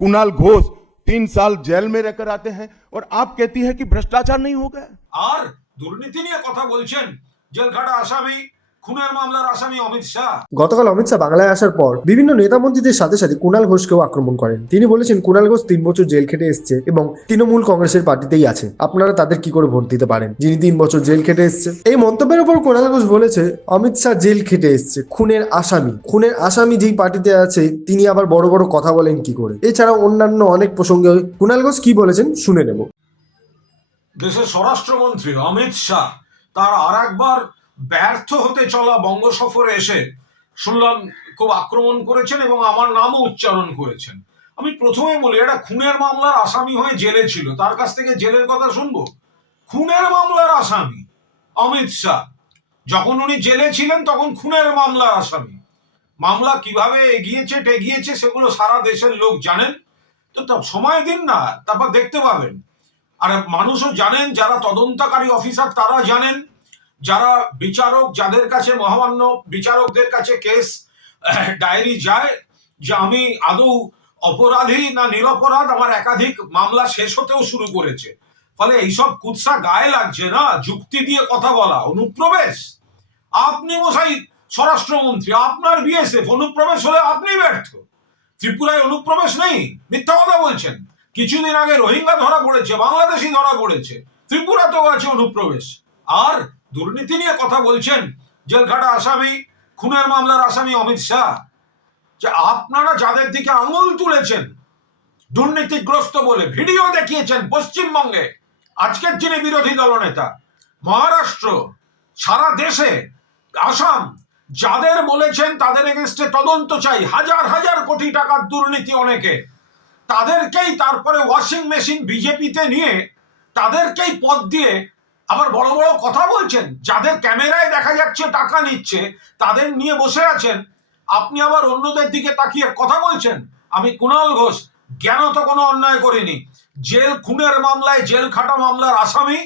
कुणाल घोष 3 साल जेल में रहकर आते हैं और आप कहती है कि भ्रष्टाचार नहीं होगा। আর দুর্নীতি নিয়ে কথা বলছেন জেলখাটা আসামি, খুনের মামলার আসামি অমিত শাহ। গতকাল অমিত শাহ বাংলায় আসার পর বিভিন্ন নেতা মন্ত্রীদের সাথে সাথে কুণাল ঘোষকেও আক্রমণ করেন। তিনি বলেছেন কুণাল ঘোষ 3 বছর জেল খেটে এসছে এবং তৃণমূল কংগ্রেসের পার্টিতেই আছে, আপনারা তাদের কি করে ভোট দিতে পারেন যিনি 3 বছর জেল খেটে এসছে। এই মন্তব্যের উপর কুণাল ঘোষ বলেছে অমিত শাহ জেল খেটে এসছে, খুনের আসামি যেই পার্টিতে আছে তিনি আবার বড় বড় কথা বলেন কি করে। এছাড়াও অন্যান্য অনেক প্রসঙ্গে কুণাল ঘোষ কি বলেছেন শুনে নেব। দেশের স্বরাষ্ট্রমন্ত্রী অমিত শাহ তার আর একবার ব্যর্থ হতে চলা বঙ্গ সফরে এসে শুনলাম খুব আক্রমণ করেছেন এবং আমার নামও উচ্চারণ করেছেন। আমি প্রথমে বলি, এটা খুনের মামলার আসামি হয়ে জেলে ছিল, তার কাছ থেকে জেলের কথা শুনবো? খুনের মামলার আসামি অমিত শাহ, যখন উনি জেলে ছিলেন তখন খুনের মামলার আসামি। মামলা কিভাবে এগিয়েছে সেগুলো সারা দেশের লোক জানেন। তো সময় দিন না, তারপর দেখতে পাবেন। আর মানুষও জানেন, যারা তদন্তকারী অফিসার তারা জানেন, যারা বিচারক, যাদের কাছে মহামান্য বিচারকদের কাছে কেস ডায়েরি যায় যে আমি আদৌ অপরাধী না নিরপরাধ, আমার একাধিক মামলা শেষ হতেও শুরু করেছে। ফলে এইসব কুৎসা গায়ে লাগছে না, যুক্তি দিয়ে কথা বলা। অনুপ্রবেশ, আপনি মশাই স্বরাষ্ট্রমন্ত্রী, আপনার বিএসএফ, অনুপ্রবেশ হলে আপনি ব্যর্থ। ত্রিপুরায় অনুপ্রবেশ নেই, মিথ্যা কথা বলছেন। কিছুদিন আগে রোহিঙ্গা ধরা পড়েছে, বাংলাদেশি ধরা পড়েছে, ত্রিপুরাতেও আছে অনুপ্রবেশ। আর দুর্নীতি নিয়ে কথা বলছেন জেলখাটা আসামি, খুনের মামলার আসামি অমিত শাহ। যে আপনারা যাদের দিকে আঙুল তুলেছেন দুর্নীতিগ্রস্ত বলে, ভিডিও দেখিয়েছেন পশ্চিমবঙ্গে, আজকের যিনি বিরোধী দলনেতা, মহারাষ্ট্র, সারা দেশে, আসাম, যাদের বলেছেন তাদের এগেনস্টে তদন্ত চাই, হাজার হাজার কোটি টাকার দুর্নীতি অনেকে, তাদেরকেই তারপরে ওয়াশিং মেশিন বিজেপিতে নিয়ে তাদেরকেই পদ দিয়ে আবার বড় বড় কথা বলছেন। যাদের ক্যামেরায় দেখা যাচ্ছে টাকা নিচ্ছে তাদের নিয়ে বসে আছেন, আপনি আবার অন্যদের দিকে তাকিয়ে কথা বলছেন। আমি কুণাল ঘোষ জ্ঞানত কোনো অন্যায় করিনি। খুনের মামলায়, জেল খাটা মামলার আসামি,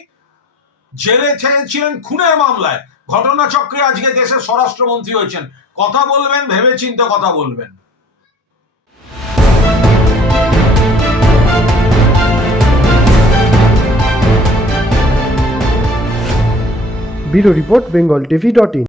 জেলে ছিলেন খুনের মামলায়, ঘটনাচক্রে আজকে দেশের স্বরাষ্ট্রমন্ত্রী হয়েছেন। কথা বলবেন ভেবে চিন্তে কথা বলবেন। Bureau report, bengaltv.in।